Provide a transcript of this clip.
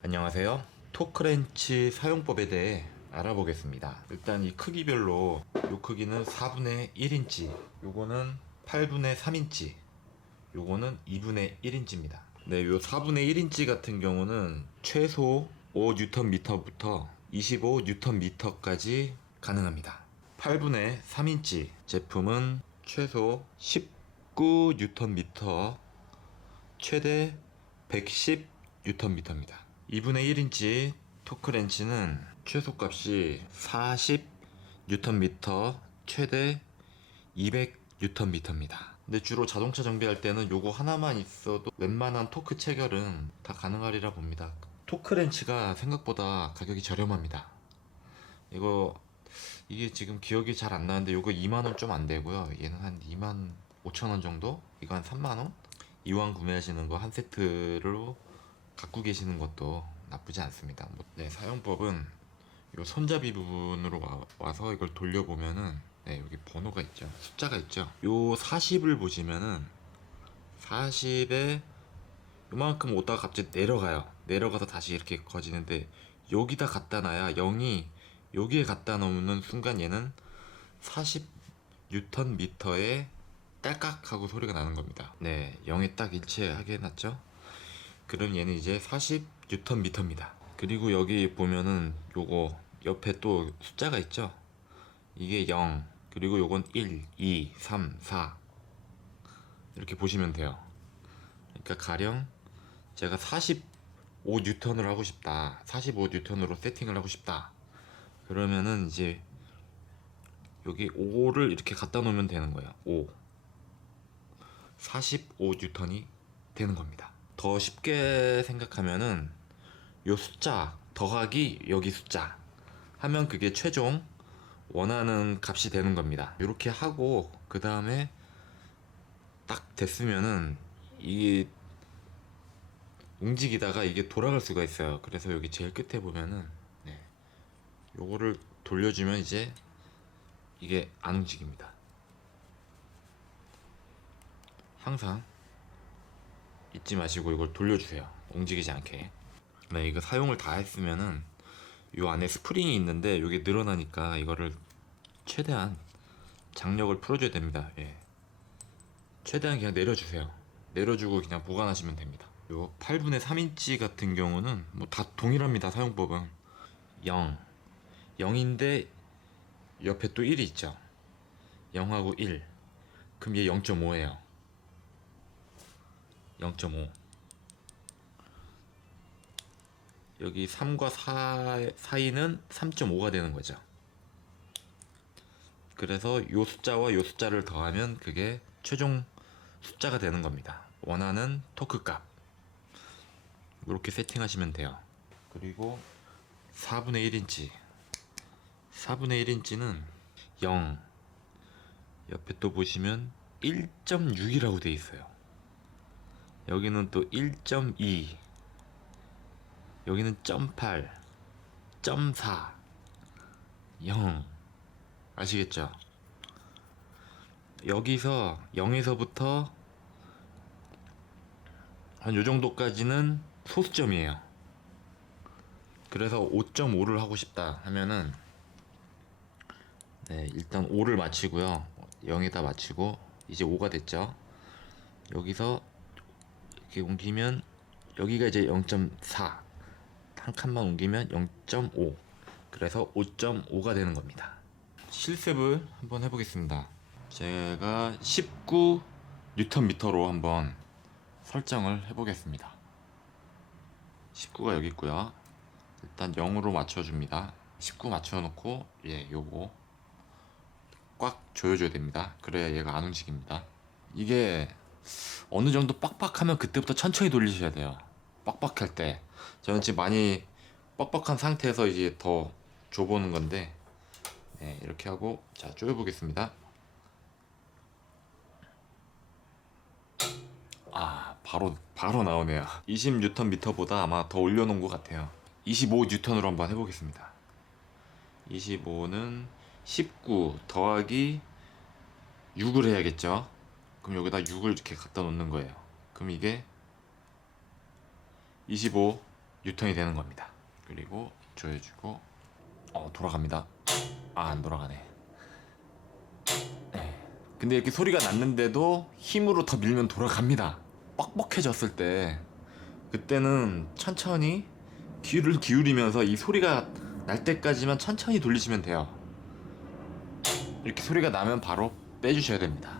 안녕하세요. 토크렌치 사용법에 대해 알아보겠습니다. 일단 이 크기별로 요 크기는 4분의 1인치, 요거는 8분의 3인치, 요거는 2분의 1인치입니다. 네, 요 4분의 1인치 같은 경우는 최소 5Nm부터 25Nm까지 가능합니다. 8분의 3인치 제품은 최소 19Nm, 최대 110Nm입니다. 2분의 1인치 토크렌치는 최소값이 40Nm, 최대 200Nm입니다. 근데 주로 자동차 정비할 때는 요거 하나만 있어도 웬만한 토크 체결은 다 가능하리라 봅니다. 토크렌치가 생각보다 가격이 저렴합니다. 이거 이게 지금 기억이 잘 안 나는데 요거 2만원 좀 안 되고요. 얘는 한 2만 5천원 정도? 이거 한 3만원? 이왕 구매하시는 거 한 세트로 갖고 계시는 것도 나쁘지 않습니다. 뭐, 네, 사용법은 요 손잡이 부분으로 와, 서 이걸 돌려보면은 네, 여기 번호가 있죠. 숫자가 있죠. 요 40을 보시면은 40에 요만큼 오다가 갑자기 내려가요. 내려가서 다시 이렇게 거지는데 여기다 갖다 놔야 0이 여기에 갖다 놓는 순간 얘는 40Nm에 딸깍 하고 소리가 나는 겁니다. 네, 0에 딱 일치하게 해놨죠. 그럼 얘는 이제 40Nm입니다. 그리고 여기 보면은 요거 옆에 또 숫자가 있죠. 이게 0, 그리고 요건 1, 2, 3, 4 이렇게 보시면 돼요. 그러니까 가령 제가 45N을 하고 싶다. 45N으로 세팅을 하고 싶다. 그러면은 이제 여기 5를 이렇게 갖다 놓으면 되는 거예요. 5. 45N이 되는 겁니다. 더 쉽게 생각하면은 요 숫자 더하기 여기 숫자 하면 그게 최종 원하는 값이 되는 겁니다. 이렇게 하고 그 다음에 딱 됐으면은 이게 움직이다가 이게 돌아갈 수가 있어요. 그래서 여기 제일 끝에 보면은 네. 요거를 돌려주면 이제 이게 안 움직입니다. 항상 잊지 마시고 이걸 돌려주세요. 움직이지 않게. 네, 이거 사용을 다 했으면은 요 안에 스프링이 있는데 이게 늘어나니까 이거를 최대한 장력을 풀어줘야 됩니다. 예. 최대한 그냥 내려주세요. 내려주고 그냥 보관하시면 됩니다. 요 8분의 3인치 같은 경우는 뭐 다 동일합니다. 사용법은 0 0인데 옆에 또 1이 있죠. 0하고 1 그럼 얘 0.5예요. 0.5 여기 3과 4 사이는 3.5가 되는 거죠. 그래서 요 숫자와 요 숫자를 더하면 그게 최종 숫자가 되는 겁니다. 원하는 토크 값. 이렇게 세팅하시면 돼요. 그리고 4분의 1인치. 4분의 1인치는 0. 옆에 또 보시면 1.6이라고 돼 있어요. 여기는 또 1.2. 여기는 0.8, 0.4, 0. 아시겠죠? 여기서 0에서부터 한 요 정도까지는 소수점이에요. 그래서 5.5를 하고 싶다 하면은 네, 일단 5를 맞추고요. 0에다 맞추고 이제 5가 됐죠. 여기서 이렇게 옮기면 여기가 이제 0.4. 한 칸만 옮기면 0.5 그래서 5.5가 되는 겁니다. 실습을 한번 해보겠습니다. 제가 19 뉴턴미터로 한번 설정을 해보겠습니다. 19가 여기 있고요. 일단 0으로 맞춰줍니다. 19 맞춰놓고 예 요거 꽉 조여줘야 됩니다. 그래야 얘가 안 움직입니다. 이게 어느 정도 빡빡하면 그때부터 천천히 돌리셔야 돼요. 빡빡할 때. 저는 지금 많이 뻑뻑한 상태에서 이제 더 줘보는 건데 네, 이렇게 하고 자 쪼여보겠습니다. 아 바로 바로 나오네요. 20Nm보다 아마 더 올려놓은 것 같아요. 25N으로 한번 해보겠습니다. 25는 19 더하기 6을 해야겠죠 그럼 여기다 6을 이렇게 갖다 놓는 거예요 그럼 이게 25 유턴이 되는 겁니다. 그리고 조여주고 어 돌아갑니다. 아 안 돌아가네. 네. 근데 이렇게 소리가 났는데도 힘으로 더 밀면 돌아갑니다. 뻑뻑해졌을 때 그때는 천천히 귀를 기울이면서 이 소리가 날 때까지만 천천히 돌리시면 돼요. 이렇게 소리가 나면 바로 빼주셔야 됩니다.